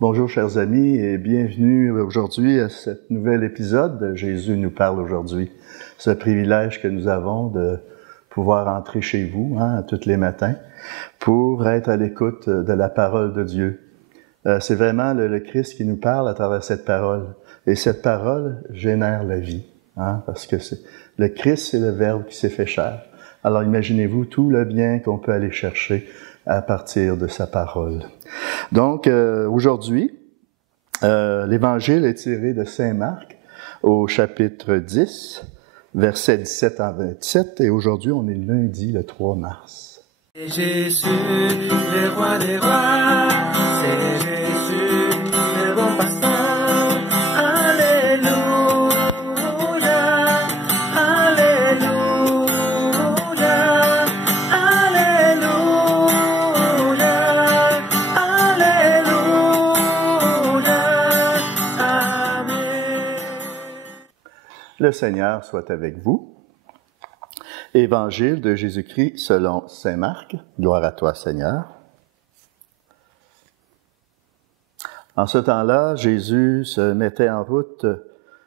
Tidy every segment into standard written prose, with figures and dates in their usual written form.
Bonjour chers amis et bienvenue aujourd'hui à ce nouvel épisode de Jésus nous parle aujourd'hui. Ce privilège que nous avons de pouvoir entrer chez vous tous les matins pour être à l'écoute de la parole de Dieu. C'est vraiment le Christ qui nous parle à travers cette parole. Et cette parole génère la vie, parce que le Christ, c'est le Verbe qui s'est fait chair. Alors imaginez-vous tout le bien qu'on peut aller chercher à partir de sa parole. Donc, aujourd'hui, l'Évangile est tiré de Saint Marc au chapitre 10, versets 17 à 27, et aujourd'hui, on est lundi, le 3 mars. C'est Jésus, le roi des rois, c'est Jésus, le bon pasteur. Alléluia, Alléluia, Alléluia, Alléluia, Amen. Le Seigneur soit avec vous. Évangile de Jésus-Christ selon saint Marc. Gloire à toi, Seigneur. En ce temps-là, Jésus se mettait en route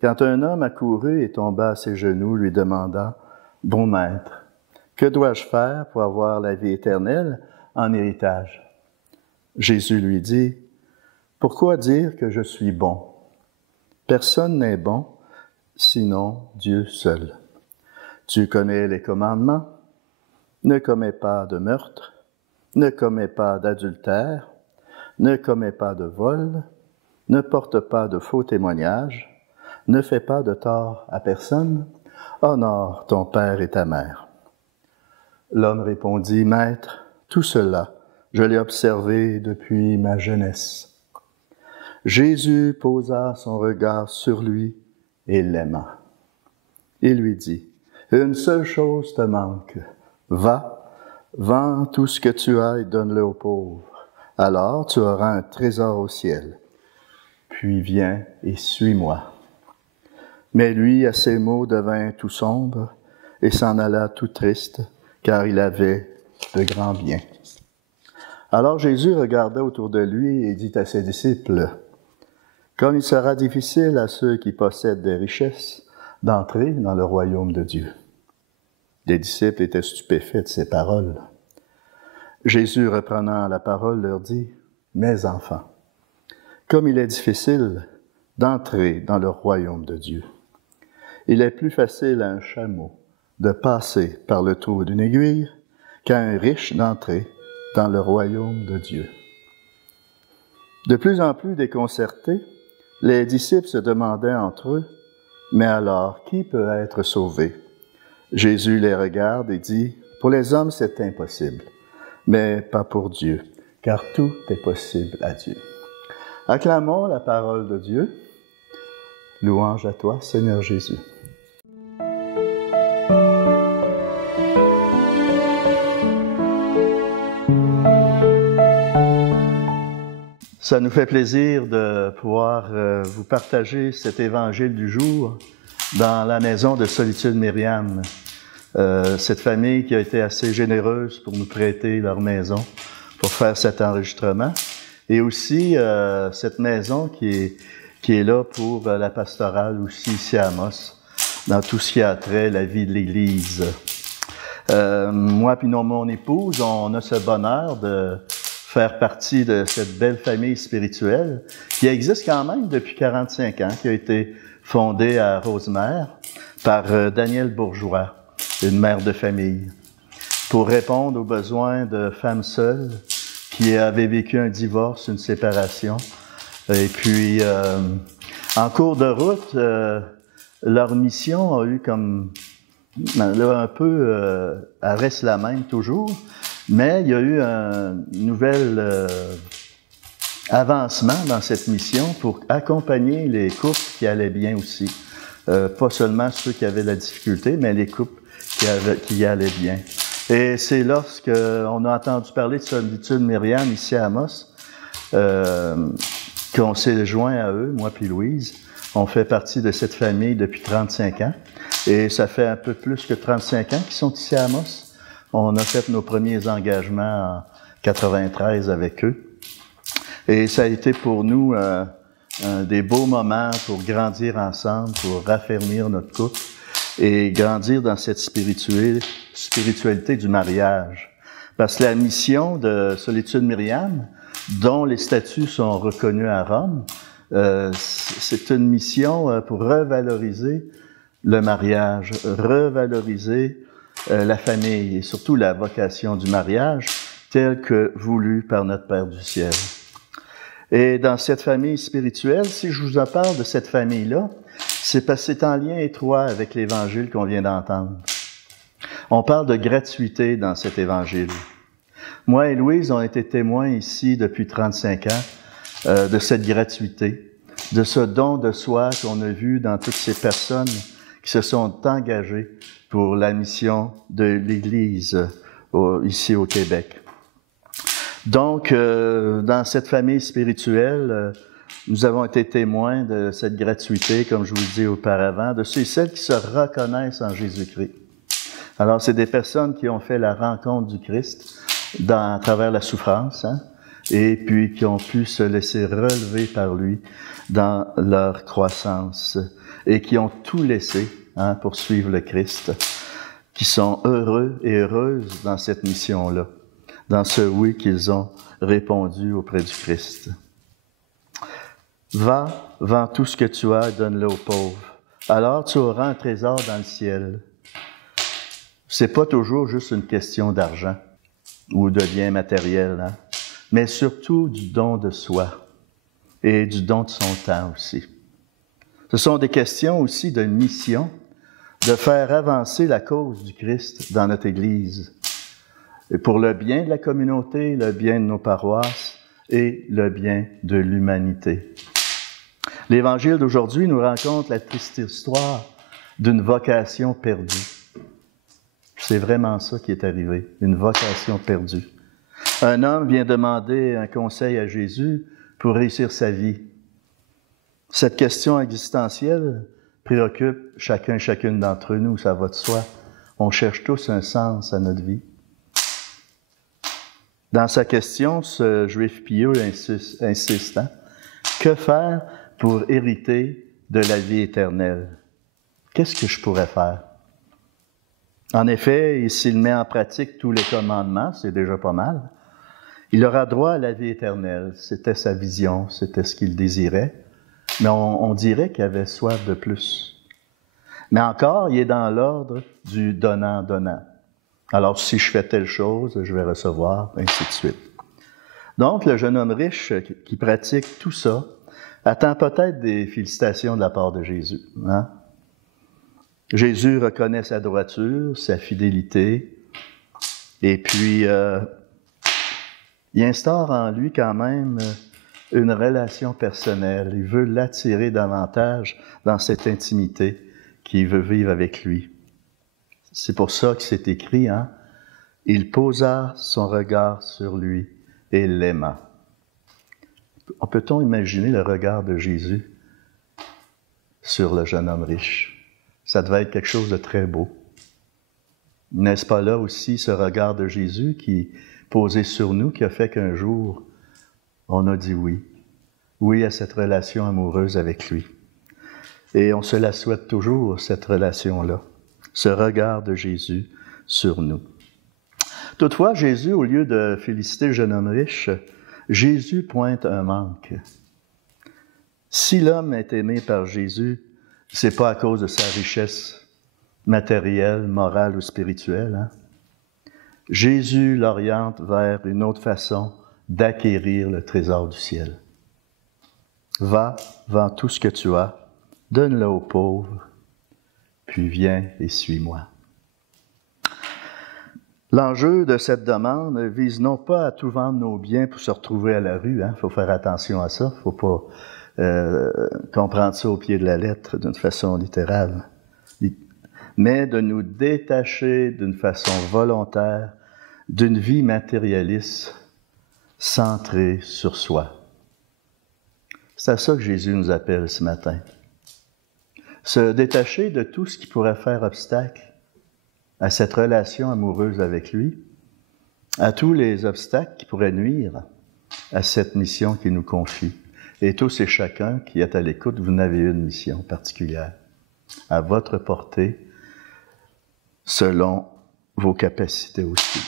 quand un homme accourut et tomba à ses genoux, lui demanda « Bon maître, que dois-je faire pour avoir la vie éternelle en héritage? » Jésus lui dit « Pourquoi dire que je suis bon? Personne n'est bon, sinon Dieu seul. Tu connais les commandements. Ne commets pas de meurtre, ne commets pas d'adultère, ne commets pas de vol, ne porte pas de faux témoignages, ne fais pas de tort à personne, honore ton père et ta mère. » L'homme répondit, « Maître, tout cela, je l'ai observé depuis ma jeunesse. » Jésus posa son regard sur lui et l'aima. Il lui dit, « Une seule chose te manque. Va, vends tout ce que tu as et donne-le aux pauvres. Alors tu auras un trésor au ciel. Puis viens et suis-moi. » Mais lui, à ces mots, devint tout sombre et s'en alla tout triste, car il avait de grands biens. Alors Jésus regarda autour de lui et dit à ses disciples, « Comme il sera difficile à ceux qui possèdent des richesses d'entrer dans le royaume de Dieu. » Les disciples étaient stupéfaits de ces paroles. Jésus, reprenant la parole, leur dit, « Mes enfants, comme il est difficile d'entrer dans le royaume de Dieu, il est plus facile à un chameau de passer par le trou d'une aiguille qu'à un riche d'entrer dans le royaume de Dieu. » De plus en plus déconcertés, les disciples se demandaient entre eux, « Mais alors, qui peut être sauvé? » Jésus les regarde et dit, « Pour les hommes, c'est impossible, mais pas pour Dieu, car tout est possible à Dieu. » Acclamons la parole de Dieu. Louange à toi, Seigneur Jésus. Ça nous fait plaisir de pouvoir vous partager cet évangile du jour dans la maison de Solitude Myriam. Cette famille qui a été assez généreuse pour nous prêter leur maison pour faire cet enregistrement. Et aussi cette maison qui est là pour la pastorale aussi ici à Amos, dans tout ce qui a trait à la vie de l'Église. Moi et mon épouse, on a ce bonheur de faire partie de cette belle famille spirituelle qui existe quand même depuis 45 ans, qui a été fondée à Rosemère par Danielle Bourgeois, une mère de famille, pour répondre aux besoins de femmes seules qui avaient vécu un divorce, une séparation. Et puis, en cours de route, leur mission a eu comme, là, un peu, elle reste la même toujours, mais il y a eu un nouvel avancement dans cette mission pour accompagner les couples qui allaient bien aussi. Pas seulement ceux qui avaient la difficulté, mais les couples qui allaient bien. Et c'est lorsqu'on a entendu parler de Solitude Myriam ici à Amos qu'on s'est joint à eux, moi puis Louise. On fait partie de cette famille depuis 35 ans. Et ça fait un peu plus que 35 ans qu'ils sont ici à Amos. On a fait nos premiers engagements en 93 avec eux. Et ça a été pour nous des beaux moments pour grandir ensemble, pour raffermir notre couple et grandir dans cette spiritualité du mariage. Parce que la mission de Solitude Myriam, dont les statuts sont reconnus à Rome, c'est une mission pour revaloriser le mariage, revaloriser la famille et surtout la vocation du mariage telle que voulue par notre Père du ciel. Et dans cette famille spirituelle, si je vous en parle de cette famille-là, c'est parce que c'est en lien étroit avec l'Évangile qu'on vient d'entendre. On parle de gratuité dans cet Évangile. Moi et Louise, on été témoins ici depuis 35 ans de cette gratuité, de ce don de soi qu'on a vu dans toutes ces personnes qui se sont engagées pour la mission de l'Église ici au Québec. Donc, dans cette famille spirituelle, nous avons été témoins de cette gratuité, comme je vous le dis auparavant, de ceux et celles qui se reconnaissent en Jésus-Christ. Alors, c'est des personnes qui ont fait la rencontre du Christ à travers la souffrance, hein, et puis qui ont pu se laisser relever par lui dans leur croissance et qui ont tout laissé pour suivre le Christ, qui sont heureux et heureuses dans cette mission-là, dans ce oui qu'ils ont répondu auprès du Christ. Va, vends tout ce que tu as et donne-le aux pauvres. Alors tu auras un trésor dans le ciel. C'est pas toujours juste une question d'argent ou de biens matériels, hein, mais surtout du don de soi et du don de son temps aussi. Ce sont des questions aussi de mission, de faire avancer la cause du Christ dans notre Église, et pour le bien de la communauté, le bien de nos paroisses et le bien de l'humanité. L'Évangile d'aujourd'hui nous raconte la triste histoire d'une vocation perdue. C'est vraiment ça qui est arrivé, une vocation perdue. Un homme vient demander un conseil à Jésus pour réussir sa vie. Cette question existentielle préoccupe chacun et chacune d'entre nous, ça va de soi. On cherche tous un sens à notre vie. Dans sa question, ce juif pieux insiste, que faire pour hériter de la vie éternelle? Qu'est-ce que je pourrais faire? En effet, s'il met en pratique tous les commandements, c'est déjà pas mal, il aura droit à la vie éternelle. C'était sa vision, c'était ce qu'il désirait, mais on dirait qu'il avait soif de plus. Mais encore, il est dans l'ordre du donnant-donnant. Alors, si je fais telle chose, je vais recevoir, ainsi de suite. Donc, le jeune homme riche qui pratique tout ça attend peut-être des félicitations de la part de Jésus. Hein? Jésus reconnaît sa droiture, sa fidélité, et puis il instaure en lui quand même une relation personnelle. Il veut l'attirer davantage dans cette intimité qu'il veut vivre avec lui. C'est pour ça que c'est écrit, hein? Il posa son regard sur lui et l'aima. Peut-on imaginer le regard de Jésus sur le jeune homme riche? Ça devait être quelque chose de très beau. N'est-ce pas là aussi ce regard de Jésus qui posé sur nous, qui a fait qu'un jour, on a dit oui. Oui à cette relation amoureuse avec lui. Et on se la souhaite toujours, cette relation-là. Ce regard de Jésus sur nous. Toutefois, Jésus, au lieu de féliciter le jeune homme riche, Jésus pointe un manque. Si l'homme est aimé par Jésus, c'est pas à cause de sa richesse matérielle, morale ou spirituelle. Hein? Jésus l'oriente vers une autre façon d'acquérir le trésor du ciel. Va, vends tout ce que tu as, donne-le aux pauvres, puis viens et suis-moi. L'enjeu de cette demande vise non pas à tout vendre nos biens pour se retrouver à la rue, faut faire attention à ça, faut pas comprendre ça au pied de la lettre d'une façon littérale, mais de nous détacher d'une façon volontaire d'une vie matérialiste centrée sur soi. C'est à ça que Jésus nous appelle ce matin. Se détacher de tout ce qui pourrait faire obstacle à cette relation amoureuse avec lui, à tous les obstacles qui pourraient nuire à cette mission qu'il nous confie. Et tous et chacun qui est à l'écoute, vous n'avez une mission particulière, à votre portée, selon vos capacités aussi.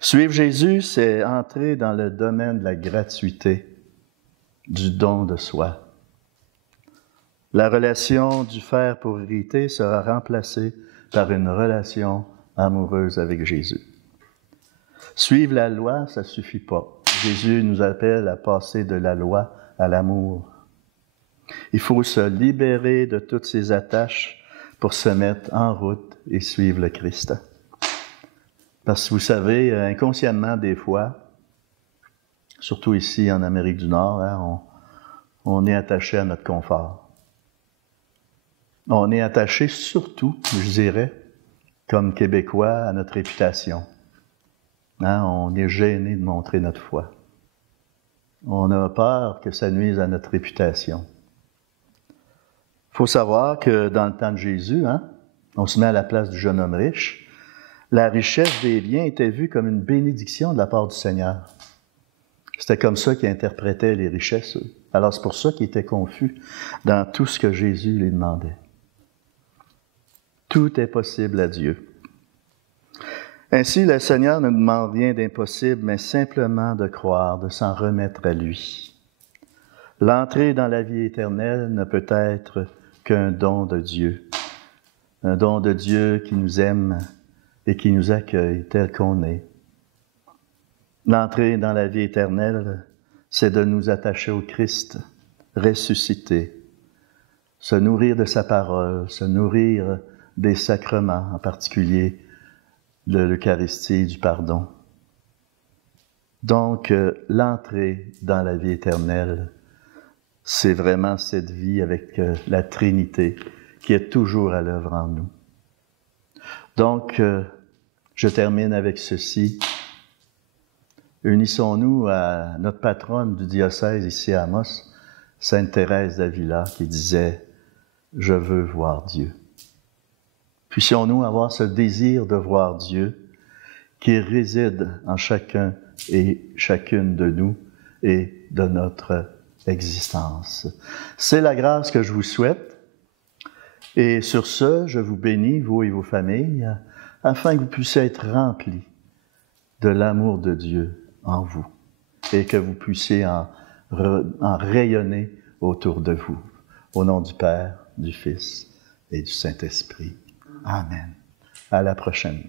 Suivre Jésus, c'est entrer dans le domaine de la gratuité, du don de soi. La relation du faire pour hériter sera remplacée par une relation amoureuse avec Jésus. Suivre la loi, ça ne suffit pas. Jésus nous appelle à passer de la loi à l'amour. Il faut se libérer de toutes ces attaches pour se mettre en route et suivre le Christ. Parce que vous savez, inconsciemment des fois, surtout ici en Amérique du Nord, hein, on est attaché à notre confort. On est attaché surtout, je dirais, comme Québécois, à notre réputation. Hein, on est gêné de montrer notre foi. On a peur que ça nuise à notre réputation. Il faut savoir que dans le temps de Jésus, hein, on se met à la place du jeune homme riche, la richesse des biens était vue comme une bénédiction de la part du Seigneur. C'était comme ça qu'il interprétait les richesses. Alors c'est pour ça qu'il était confus dans tout ce que Jésus lui demandait. Tout est possible à Dieu. Ainsi, le Seigneur ne demande rien d'impossible, mais simplement de croire, de s'en remettre à lui. L'entrée dans la vie éternelle ne peut être qu'un don de Dieu. Un don de Dieu qui nous aime et qui nous accueille tel qu'on est. L'entrée dans la vie éternelle, c'est de nous attacher au Christ, ressuscité, se nourrir de sa parole, se nourrir des sacrements, en particulier de l'Eucharistie, du pardon. Donc, l'entrée dans la vie éternelle, c'est vraiment cette vie avec la Trinité qui est toujours à l'œuvre en nous. Donc, je termine avec ceci. Unissons-nous à notre patronne du diocèse ici à Amos, Sainte Thérèse d'Avila, qui disait « Je veux voir Dieu ». Puissions-nous avoir ce désir de voir Dieu qui réside en chacun et chacune de nous et de notre existence. C'est la grâce que je vous souhaite. Et sur ce, je vous bénis, vous et vos familles, afin que vous puissiez être remplis de l'amour de Dieu en vous et que vous puissiez en rayonner autour de vous. Au nom du Père, du Fils et du Saint-Esprit. Amen. À la prochaine.